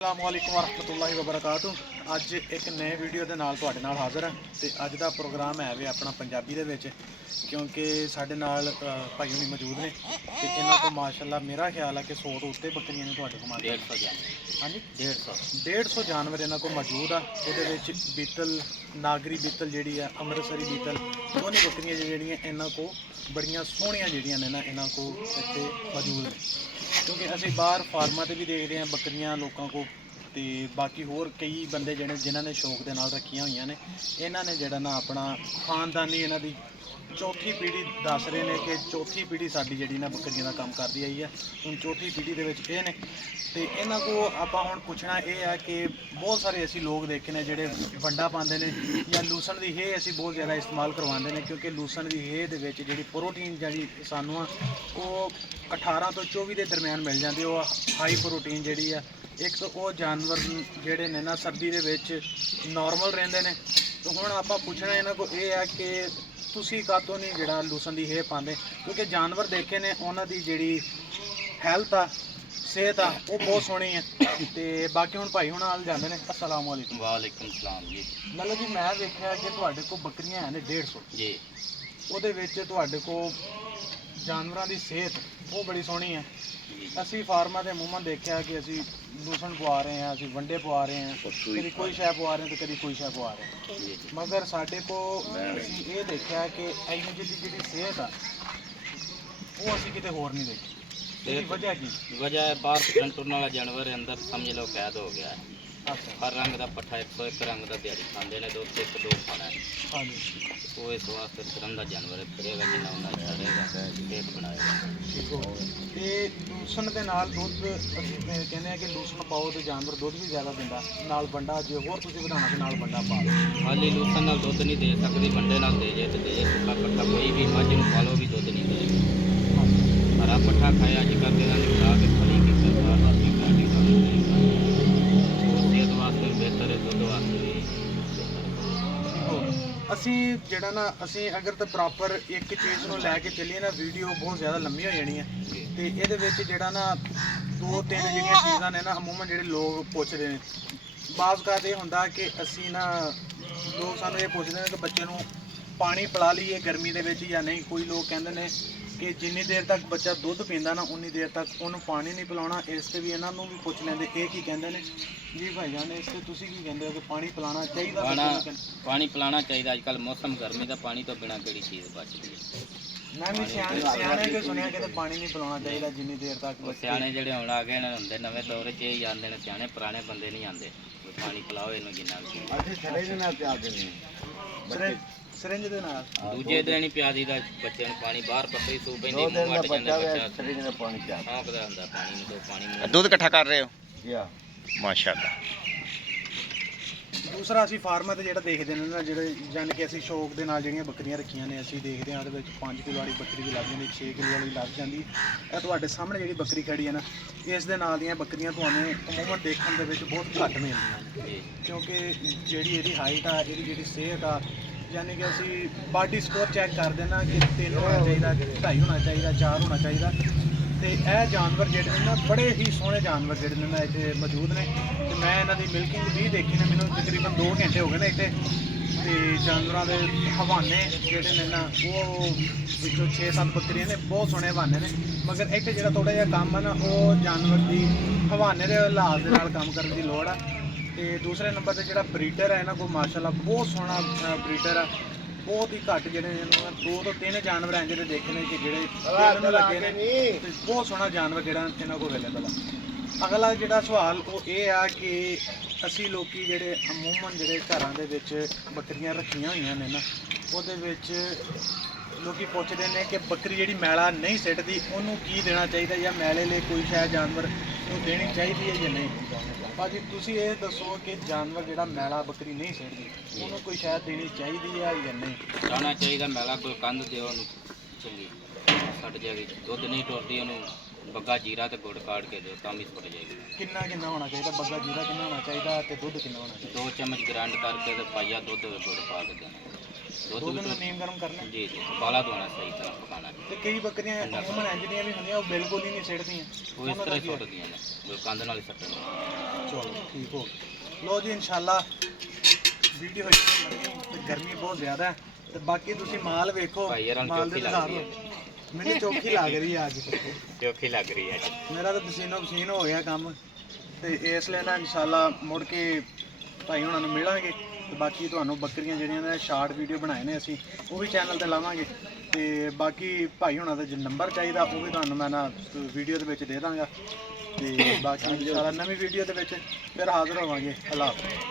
अस्सलामुअलैकुम वरहमतुल्लाहि वबरकातुह। ਅੱਜ ਇੱਕ ਨਵੇਂ ਵੀਡੀਓ ਦੇ ਨਾਲ ਤੁਹਾਡੇ ਨਾਲ ਹਾਜ਼ਰ ਹਾਂ ਤੇ ਅੱਜ ਦਾ ਪ੍ਰੋਗਰਾਮ ਹੈ ਵੀ ਆਪਣਾ ਪੰਜਾਬੀ ਦੇ ਵਿੱਚ, ਕਿਉਂਕਿ ਸਾਡੇ ਨਾਲ ਭਾਈ ਹੁਣੀ ਮੌਜੂਦ ਨੇ ਤੇ ਇਹਨਾਂ ਕੋਲ ਮਾਸ਼ਾਅੱਲਾ ਮੇਰਾ ਖਿਆਲ ਹੈ ਕਿ 100 ਤੋਂ ਉੱਤੇ ਬੱਕਰੀਆਂ ਨੇ ਤੁਹਾਡੇ ਕੋਲ ਮਾਸ਼ਾਅੱਲਾ 150 ਜਾਨਵਰ। ਹਾਂਜੀ 150 ਜਾਨਵਰ ਇਹਨਾਂ ਕੋਲ ਮੌਜੂਦ ਆ। ਉਹਦੇ ਵਿੱਚ ਬੀਤਲ, ਨਾਗਰੀ ਬੀਤਲ ਜਿਹੜੀ ਆ, ਅੰਮ੍ਰਿਤਸਰੀ ਬੀਤਲ, ਦੋਨੇ ਬੱਕਰੀਆਂ ਜਿਹੜੀਆਂ ਇਹਨਾਂ ਕੋਲ ਬੜੀਆਂ ਸੋਹਣੀਆਂ ਜਿਹੜੀਆਂ ਨੇ ਨਾ ਇਹਨਾਂ ਕੋਲ ਇੱਥੇ ਮੌਜੂਦ ਨੇ, ਕਿਉਂਕਿ ਅਸੀਂ ਬਾਹਰ ਫਾਰਮਾਂ ਤੇ ਵੀ ਦੇਖਦੇ ਹਾਂ ਬੱਕਰੀਆਂ ਲੋਕਾਂ ਕੋਲ ਤੇ ਬਾਕੀ ਹੋਰ ਕਈ ਬੰਦੇ ਜਿਹੜੇ ਜਿਨ੍ਹਾਂ ਨੇ ਸ਼ੌਕ ਦੇ ਨਾਲ ਰੱਖੀਆਂ ਹੋਈਆਂ ਨੇ, ਇਹਨਾਂ ਨੇ ਜਿਹੜਾ ਨਾ ਆਪਣਾ ਖਾਨਦਾਨੀ ਇਹਨਾਂ ਦੀ ਚੌਥੀ ਪੀੜ੍ਹੀ ਦੱਸ ਰਹੇ ਨੇ ਕਿ ਚੌਥੀ ਪੀੜ੍ਹੀ ਸਾਡੀ ਜਿਹੜੀ ਨਾ ਬੱਕਰੀਆਂ ਦਾ ਕੰਮ ਕਰਦੀ ਆਈ ਹੈ। ਹੁਣ ਚੌਥੀ ਪੀੜ੍ਹੀ ਦੇ ਵਿੱਚ ਇਹ ਨੇ ਤੇ ਇਹਨਾਂ ਕੋਲ ਆਪਾਂ ਹੁਣ ਪੁੱਛਣਾ ਇਹ ਹੈ ਕਿ ਬਹੁਤ ਸਾਰੇ ਅਸੀਂ ਲੋਕ ਦੇਖੇ ਨੇ ਜਿਹੜੇ ਵੰਡਾ ਪਾਉਂਦੇ ਨੇ ਜਾਂ ਲੂਸਣ ਦੀ ਹੇ ਅਸੀਂ ਬਹੁਤ ਜ਼ਿਆਦਾ ਇਸਤੇਮਾਲ ਕਰਵਾਉਂਦੇ ਨੇ, ਕਿਉਂਕਿ ਲੂਸਣ ਦੀ ਹੇ ਦੇ ਵਿੱਚ ਜਿਹੜੀ ਪ੍ਰੋਟੀਨ ਜਿਹੜੀ ਸਾਨੂੰ ਆ ਉਹ 18 ਤੋਂ 24 ਦੇ ਦਰਮਿਆਨ ਮਿਲ ਜਾਂਦੀ। ਉਹ ਹਾਈ ਪ੍ਰੋਟੀਨ ਜਿਹੜੀ ਆ, ਇੱਕ ਤਾਂ ਉਹ ਜਾਨਵਰ ਜਿਹੜੇ ਨੇ ਨਾ ਸਰਦੀ ਦੇ ਵਿੱਚ ਨਾਰਮਲ ਰਹਿੰਦੇ ਨੇ। ਤੇ ਹੁਣ ਆਪਾਂ ਪੁੱਛਣਾ ਇਹਨਾਂ ਕੋਲ ਇਹ ਹੈ ਕਿ ਤੁਸੀਂ ਕਾਹਤੋਂ ਨਹੀਂ ਜਿਹੜਾ ਲੂਸਣ ਦੀ ਹੇ ਪਾਉਂਦੇ, ਕਿਉਂਕਿ ਜਾਨਵਰ ਦੇਖੇ ਨੇ ਉਹਨਾਂ ਦੀ ਜਿਹੜੀ ਹੈਲਥ ਆ, ਸਿਹਤ ਆ, ਉਹ ਬਹੁਤ ਸੋਹਣੀ ਹੈ। ਤੇ ਬਾਕੀ ਹੁਣ ਭਾਈ ਹੁਣ ਨਾਲ ਜਾਂਦੇ ਨੇ। अस्सलाम वालेकुम। ਵਾਲੇਕੁਮ ਸਲਾਮ ਜੀ। ਮਤਲਬ ਜੀ ਮੈਂ ਵੇਖਿਆ ਕਿ ਤੁਹਾਡੇ ਕੋਲ ਬੱਕਰੀਆਂ ਹਨ 150 ਜੀ। ਉਹਦੇ ਵਿੱਚ ਤੁਹਾਡੇ ਕੋਲ ਜਾਨਵਰਾਂ ਦੀ ਸਿਹਤ ਉਹ ਬੜੀ ਸੋਹਣੀ ਹੈ। ਅਸੀਂ ਫਾਰਮਾਂ ਦੇ ਮੂੰਹਾਂ ਦੇਖਿਆ ਕਿ ਅਸੀਂ ਲੂਸਣ ਪਵਾ ਰਹੇ ਹਾਂ, ਅਸੀਂ ਵੰਡੇ ਪਵਾ ਰਹੇ ਹਾਂ, ਕਦੀ ਕੋਈ ਸ਼ੈ ਪਵਾ ਰਹੇ ਹਾਂ ਤੇ ਕਦੀ ਕੋਈ ਸ਼ੈ ਪਵਾ ਰਹੇ ਹਾਂ, ਮਗਰ ਸਾਡੇ ਕੋਲ ਅਸੀਂ ਇਹ ਦੇਖਿਆ ਕਿ ਇਹੋ ਜਿਹੀ ਜਿਹੜੀ ਸਿਹਤ ਆ ਉਹ ਅਸੀਂ ਕਿਤੇ ਹੋਰ ਨਹੀਂ ਦੇਖੀ। ਇਹਦੀ ਵਜ੍ਹਾ ਕੀ? ਵਜ੍ਹਾ ਹੈ ਬਾਹਰ ਫਿਰਨ ਤੁਰਨ ਵਾਲਾ ਜਾਨਵਰ ਅੰਦਰ ਸਮਝ ਲਓ ਕੈਦ ਹੋ ਗਿਆ ਹੈ। ਅੱਛਾ। ਹਰ ਰੰਗ ਦਾ ਪੱਠਾ 101 ਰੰਗ ਦਾ ਦਿਹਾੜੀ ਖਾਂਦੇ ਨੇ, ਦੋ ਤੇ ਇੱਕ ਦੋ ਖਾਣਾ ਹੈ। ਹਾਂਜੀ। ਉਹ ਇਸ ਵਾਸਤੇ ਫਿਰਨ ਦਾ ਜਾਨਵਰ ਹੈ, ਫਿਰੇਗਾ ਜਿੰਨਾ ਉਹਨਾਂ ਛੱਡੇਗਾ ਸਿਹਤ ਬਣਾਏਗਾ। ਠੀਕ ਹੋ ਤੇ ਲੂਸਣ ਦੇ ਨਾਲ ਦੁੱਧ ਅਸੀਂ ਕਹਿੰਦੇ ਹਾਂ ਕਿ ਲੂਸਣ ਪਾਓ ਤੇ ਜਾਨਵਰ ਦੁੱਧ ਵੀ ਜ਼ਿਆਦਾ ਦਿੰਦਾ, ਨਾਲ ਵੰਡਾ ਜੇ ਹੋਰ ਤੁਸੀਂ ਵਧਾਉਣਾ ਤੇ ਨਾਲ ਵੰਡਾ ਪਾ ਦਿਓ। ਖਾਲੀ ਲੂਸਣ ਨਾਲ ਦੁੱਧ ਨਹੀਂ ਦੇ ਸਕਦੀ, ਵੰਡੇ ਨਾਲ ਦੇ ਜੇ ਤੇ ਦੇ ਜੇ। ਸੁੱਕਾ ਪੱਠਾ ਕੋਈ ਵੀ ਮੱਝ ਨੂੰ ਪਾ ਲਓ ਵੀ ਦੁੱਧ ਨਹੀਂ ਦੇਗਾ। ਹਰਾ ਪੱਠਾ ਖਾਇਆ ਅੱਜ ਕੱਲ੍ਹ ਇਹਨਾਂ ਨੇ ਖਾ ਕੇ ਖੜੀ ਕੀਤੀ ਬਾਹਰ ਆਪਣੀ ਗਾਡੀ ਸਿਹਤ ਵਾਸਤੇ ਬਿਹਤਰ ਹੈ, ਦੁੱਧ ਵਾਸਤੇ ਵੀ ਅਸੀਂ ਜਿਹੜਾ ਨਾ ਅਸੀਂ ਅਗਰ ਤਾਂ ਪ੍ਰੋਪਰ ਇੱਕ ਚੀਜ਼ ਨੂੰ ਲੈ ਕੇ ਚੱਲੀਏ ਨਾ, ਵੀਡੀਓ ਬਹੁਤ ਜ਼ਿਆਦਾ ਲੰਮੀ ਹੋ ਜਾਣੀ ਹੈ। ਤੇ ਇਹਦੇ ਵਿੱਚ ਜਿਹੜਾ ਨਾ ਦੋ ਤਿੰਨ ਜਿਹੜੀਆਂ ਚੀਜ਼ਾਂ ਨੇ ਨਾ ਅਮੂਮਨ ਜਿਹੜੇ ਲੋਕ ਪੁੱਛਦੇ ਨੇ, ਬਾਜ਼ ਕਾਤ ਇਹ ਹੁੰਦਾ ਕਿ ਅਸੀਂ ਨਾ ਲੋਕ ਸਾਨੂੰ ਇਹ ਪੁੱਛਦੇ ਨੇ ਕਿ ਬੱਚੇ ਨੂੰ ਪਾਣੀ ਪਿਲਾ ਲਈਏ ਗਰਮੀ ਦੇ ਵਿੱਚ ਜਾਂ ਨਹੀਂ। ਕੋਈ ਲੋਕ ਕਹਿੰਦੇ ਨੇ ਕਿ ਜਿੰਨੀ ਦੇਰ ਤੱਕ ਬੱਚਾ ਦੁੱਧ ਪੀਂਦਾ ਨਾ ਉਨੀ ਦੇਰ ਤੱਕ ਉਹਨੂੰ ਪਾਣੀ ਨਹੀਂ ਪਿਲਾਉਣਾ। ਇਸ ਤੇ ਵੀ ਇਹਨਾਂ ਨੂੰ ਵੀ ਪੁੱਛ ਲੈਂਦੇ ਇਹ ਕੀ ਕਹਿੰਦੇ ਨੇ ਜੀ ਭਾਈ ਜਾਨ। ਇਸ ਤੇ ਤੁਸੀਂ ਕੀ ਕਹਿੰਦੇ ਹੋ ਕਿ ਪਾਣੀ ਪਿਲਾਉਣਾ ਚਾਹੀਦਾ? ਪਾਣੀ ਪਿਲਾਉਣਾ ਚਾਹੀਦਾ। ਅੱਜ ਕੱਲ੍ਹ ਮੌਸਮ ਗਰਮੀ ਦਾ, ਪਾਣੀ ਤੋਂ ਬਿਨਾਂ ਕਿਹੜੀ ਚੀਜ਼ ਬਚਦੀ ਹੈ। ਮੈਂ ਵੀ ਸਿਆਣੇ ਕਿ ਸੁਣਿਆ ਕਿ ਪਾਣੀ ਨਹੀਂ ਪਿਲਾਉਣਾ ਚਾਹੀਦਾ ਜਿੰਨੀ ਦੇਰ ਤੱਕ। ਸਿਆਣੇ ਜਿਹੜੇ ਹੁਣ ਆ ਗਏ ਨੇ ਹੁੰਦੇ ਨਵੇਂ ਦੌਰ 'ਚ ਇਹ ਆਉਂਦੇ ਨੇ ਸਿਆਣੇ, ਪੁਰਾਣੇ ਬੰਦੇ ਨਹੀਂ ਆਉਂਦੇ। ਪਾਣੀ ਪਿਲਾਓ ਇਹਨੂੰ ਜਿੰਨਾ ਵੀ। ਸਿਰਿੰਜ ਦੇ ਨਾਲ ਦੂਜੇ ਦਿਨ ਹੀ ਪਿਆ ਦੀਦਾ ਬੱਚੇ ਨੂੰ ਪਾਣੀ, ਬਾਹਰ ਪੱਤੇ ਸੂ ਪੈਂਦੀ ਮੂੰਹ ਵੱਟ ਜਾਂਦਾ ਬੱਚਾ, ਹਾਂ ਹੁੰਦਾ ਪਾਣੀ ਨੂੰ। ਤੋਂ ਪਾਣੀ ਦੁੱਧ ਇਕੱਠਾ ਕਰ ਰਹੇ ਹੋ? ਮਾਸ਼ਾਅੱਲਾ। ਦੂਸਰਾ ਅਸੀਂ ਫਾਰਮਾਂ ਤੇ ਜਿਹੜਾ ਦੇਖਦੇ ਨੇ ਨਾ, ਜਿਹੜੇ ਜਾਨ ਕਿ ਅਸੀਂ ਸ਼ੌਕ ਦੇ ਨਾਲ ਜਿਹੜੀਆਂ ਬੱਕਰੀਆਂ ਰੱਖੀਆਂ ਨੇ, ਅਸੀਂ ਦੇਖਦੇ ਹਾਂ ਉਹਦੇ ਵਿੱਚ 5 ਕਿਲੋ ਵਾਲੀ ਬੱਕਰੀ ਵੀ ਲੱਗ ਜਾਂਦੀ, 6 ਕਿਲੋ ਵਾਲੀ ਲੱਗ ਜਾਂਦੀ। ਇਹ ਤੁਹਾਡੇ ਸਾਹਮਣੇ ਜਿਹੜੀ ਬੱਕਰੀ ਖੜੀ ਹੈ ਨਾ, ਇਸ ਦੇ ਨਾਲ ਦੀਆਂ ਬੱਕਰੀਆਂ ਤੁਹਾਨੂੰ ਅਮੂਮਨ ਦੇਖਣ ਦੇ ਵਿੱਚ ਬਹੁਤ ਘੱਟ ਮਿਲਦੀਆਂ ਨੇ, ਕਿਉਂਕਿ ਜਿਹੜੀ ਇਹਦੀ ਹਾਈਟ ਆ, ਇਹਦੀ ਜਿਹੜੀ ਸਿਹਤ ਆ, ਯਾਨੀ ਕਿ ਅਸੀਂ ਬਾਡੀ ਸਕੋਰ ਚੈੱਕ ਕਰਦੇ ਨਾ ਕਿ 3 ਹੋਣਾ ਚਾਹੀਦਾ, 2.5 ਹੋਣਾ ਚਾਹੀਦਾ, 4 ਹੋਣਾ ਚਾਹੀਦਾ। ਤੇ ਇਹ ਜਾਨਵਰ ਜਿਹੜੇ ਨੇ ਨਾ ਬੜੇ ਹੀ ਸੋਹਣੇ ਜਾਨਵਰ ਜਿਹੜੇ ਨੇ ਨਾ ਇੱਥੇ ਮੌਜੂਦ ਨੇ। ਤੇ ਮੈਂ ਇਹਨਾਂ ਦੀ ਮਿਲਕਿੰਗ ਵੀ ਦੇਖੀ ਨੇ, ਮੈਨੂੰ ਤਕਰੀਬਨ 2 ਘੰਟੇ ਹੋ ਗਏ ਨੇ ਇੱਥੇ। ਤੇ ਜਾਨਵਰਾਂ ਦੇ ਹਵਾਨੇ ਜਿਹੜੇ ਨੇ ਨਾ ਉਹ ਵਿੱਚੋਂ 6-7 ਬੱਕਰੀਆਂ ਨੇ, ਬਹੁਤ ਸੋਹਣੇ ਹਵਾਨੇ ਨੇ। ਮਗਰ ਇੱਥੇ ਜਿਹੜਾ ਥੋੜ੍ਹਾ ਜਿਹਾ ਕੰਮ ਹੈ ਨਾ, ਉਹ ਜਾਨਵਰ ਦੀ ਹਵਾਨੇ ਦੇ ਲਿਹਾਜ਼ ਦੇ ਨਾਲ ਕੰਮ ਕਰਨ ਦੀ ਲੋੜ ਆ। ਤੇ ਦੂਸਰੇ ਨੰਬਰ ਤੇ ਜਿਹੜਾ ਬਰੀਡਰ ਹੈ ਇਹਨਾਂ ਕੋਲ ਮਾਸ਼ਾਅੱਲਾ ਬਹੁਤ ਸੋਹਣਾ ਬਰੀਡਰ ਆ। ਬਹੁਤ ਹੀ ਘੱਟ ਜਿਹੜੇ ਇਹਨਾਂ 2 ਤੋਂ 3 ਜਾਨਵਰ ਹੈ ਜਿਹੜੇ ਦੇਖੇ ਨੇ ਕਿ ਜਿਹੜੇ ਇਹਨਾਂ ਲੱਗੇ ਨੇ। ਤੇ ਬਹੁਤ ਸੋਹਣਾ ਜਾਨਵਰ ਜਿਹੜਾ ਇਹਨਾਂ ਕੋਲ ਅਵੇਲੇਬਲ ਆ। ਅਗਲਾ ਜਿਹੜਾ ਸਵਾਲ ਉਹ ਇਹ ਆ ਕਿ ਅਸੀਂ ਲੋਕੀ ਜਿਹੜੇ ਅਮੂਮਨ ਜਿਹੜੇ ਘਰਾਂ ਦੇ ਵਿੱਚ ਬੱਕਰੀਆਂ ਰੱਖੀਆਂ ਹੋਈਆਂ ਨੇ ਨਾ, ਉਹਦੇ ਵਿੱਚ ਲੋਕੀ ਪੁੱਛਦੇ ਨੇ ਕਿ ਬੱਕਰੀ ਜਿਹੜੀ ਮੈਲਾ ਨਹੀਂ ਸਿੱਟਦੀ ਉਹਨੂੰ ਕੀ ਦੇਣਾ ਚਾਹੀਦਾ, ਜਾਂ ਮੈਲੇ ਲਈ ਕੋਈ ਸ਼ਾਇਦ ਜਾਨਵਰ ਨੂੰ ਦੇਣੀ ਚਾਹੀਦੀ ਹੈ ਜਾਂ ਨਹੀਂ। ਭਾਜੀ ਤੁਸੀਂ ਇਹ ਦੱਸੋ ਕਿ ਜਾਨਵਰ ਜਿਹੜਾ ਮੈਲਾ ਬੱਕਰੀ ਨਹੀਂ ਸਿੱਟਦੀ ਉਹਨੂੰ ਕੋਈ ਸ਼ਾਇਦ ਦੇਣੀ ਚਾਹੀਦੀ ਹੈ ਜਾਂ ਨਹੀਂ? ਜਾਣਾ ਚਾਹੀਦਾ। ਮੈਲਾ ਕੋਈ ਕੰਧ ਦਿਓ ਉਹਨੂੰ ਚੰਗੀ ਛੱਡ ਜਾਏਗੀ। ਦੁੱਧ ਨਹੀਂ ਟੁਰਦੀ ਉਹਨੂੰ ਬੱਗਾ ਜੀਰਾ ਤੇ ਗੁੜ ਕਾੜ ਕੇ ਦਿਓ ਤਾਂ ਵੀ ਛੁੱਟ ਜਾਏਗੀ। ਕਿੰਨਾ ਹੋਣਾ ਚਾਹੀਦਾ? ਬੱਗਾ ਜੀਰਾ ਕਿੰਨਾ ਹੋਣਾ ਚਾਹੀਦਾ ਤੇ ਦੁੱਧ ਕਿੰਨਾ ਹੋਣਾ ਚਾਹੀਦਾ? 2 ਚਮਚ ਗ੍ਰਾਈਂਡ ਕਰਕੇ ਤੇ ਪਾਈਆ ਦੁੱਧ ਗੁੜ ਪਾ ਕੇ ਦੇਣਾ। ਦੁੱਧ ਨੂੰ ਨੀਮ ਗਰਮ ਕਰਨਾ? ਜੀ ਜੀ, ਉਬਾਲਾ ਦਵਾਉਣਾ ਸਹੀ ਤਰ੍ਹਾਂ ਪਕਾਉਣਾ। ਤੇ ਕਈ ਬੱਕਰੀਆਂ ਅਮੂਮਨ ਇੰਜਨੀਆਂ ਵੀ ਹੁੰਦੀਆਂ ਉਹ ਬਿਲਕੁਲ ਹੀ ਨਹੀਂ ਸਿੱਟਦੀਆਂ, ਉਹ ਇਸ ਤਰ੍ਹਾਂ ਹੀ ਸੁੱਟਦੀਆਂ ਨੇ, ਕੰਧ ਨਾਲ ਹੀ ਸੁੱਟਣੀਆਂ। ਚਲੋ ਠੀਕ ਹੋ ਗਿਆ। ਲੋ ਜੀ ਇਨਸ਼ਾਅੱਲਾ ਵੀਡੀਓ ਹੋਈ ਤੇ ਗਰਮੀ ਬਹੁਤ ਜ਼ਿਆਦਾ ਹੈ ਤੇ ਬਾਕੀ ਤੁਸੀਂ ਮਾਲ ਵੇਖੋ, ਭਾਈ ਯਾਰਾਂ ਨੂੰ ਮਾਲ ਦੇ ਚੌਖੀ ਹਿਸਾਬ ਲੱਗਦੀ ਨਾਲ ਮੈਨੂੰ ਚੌਖੀ ਲੱਗ ਰਹੀ ਹੈ ਅੱਜ। ਚੌਖੀ ਲੱਗ ਰਹੀ ਹੈ ਅੱਜ। ਮੇਰਾ ਤਾਂ ਪਸੀਨੋ ਪਸੀਨ ਹੋ ਗਿਆ ਕੰਮ ਤੇ ਇਸ ਲਈ ਨਾ ਇਨਸ਼ਾਅੱਲਾ ਮੁੜ ਕੇ ਭਾਈ ਹੁਣਾਂ ਨੂੰ ਮਿਲਾਂਗੇ ਤੇ ਬਾਕੀ ਤੁਹਾਨੂੰ ਬੱਕਰੀਆਂ ਜਿਹੜੀਆਂ ਨੇ ਸ਼ਾਰਟ ਵੀਡੀਓ ਬਣਾਏ ਨੇ ਅਸੀਂ ਉਹ ਵੀ ਚੈਨਲ ਤੇ ਲਾਵਾਂਗੇ ਤੇ ਬਾਕੀ ਭਾਈ ਹੁਣਾਂ ਦਾ ਜੇ ਨੰਬਰ ਚਾਹੀਦਾ ਉਹ ਵੀ ਤੁਹਾਨੂੰ ਮੈਂ ਨਾ ਵੀਡੀਓ ਦੇ ਵਿੱਚ ਦੇ ਦਾਂਗਾ ਤੇ ਬਾਕੀ ਇਨਸ਼ਾਅੱਲਾ ਨਵੀਂ ਵੀਡੀਓ ਦੇ ਵਿੱਚ ਫਿਰ ਹਾਜ਼ਰ ਹੋਵਾਂਗੇ। ਅੱਲਾਹ ਹਾਫ਼ਿਜ਼।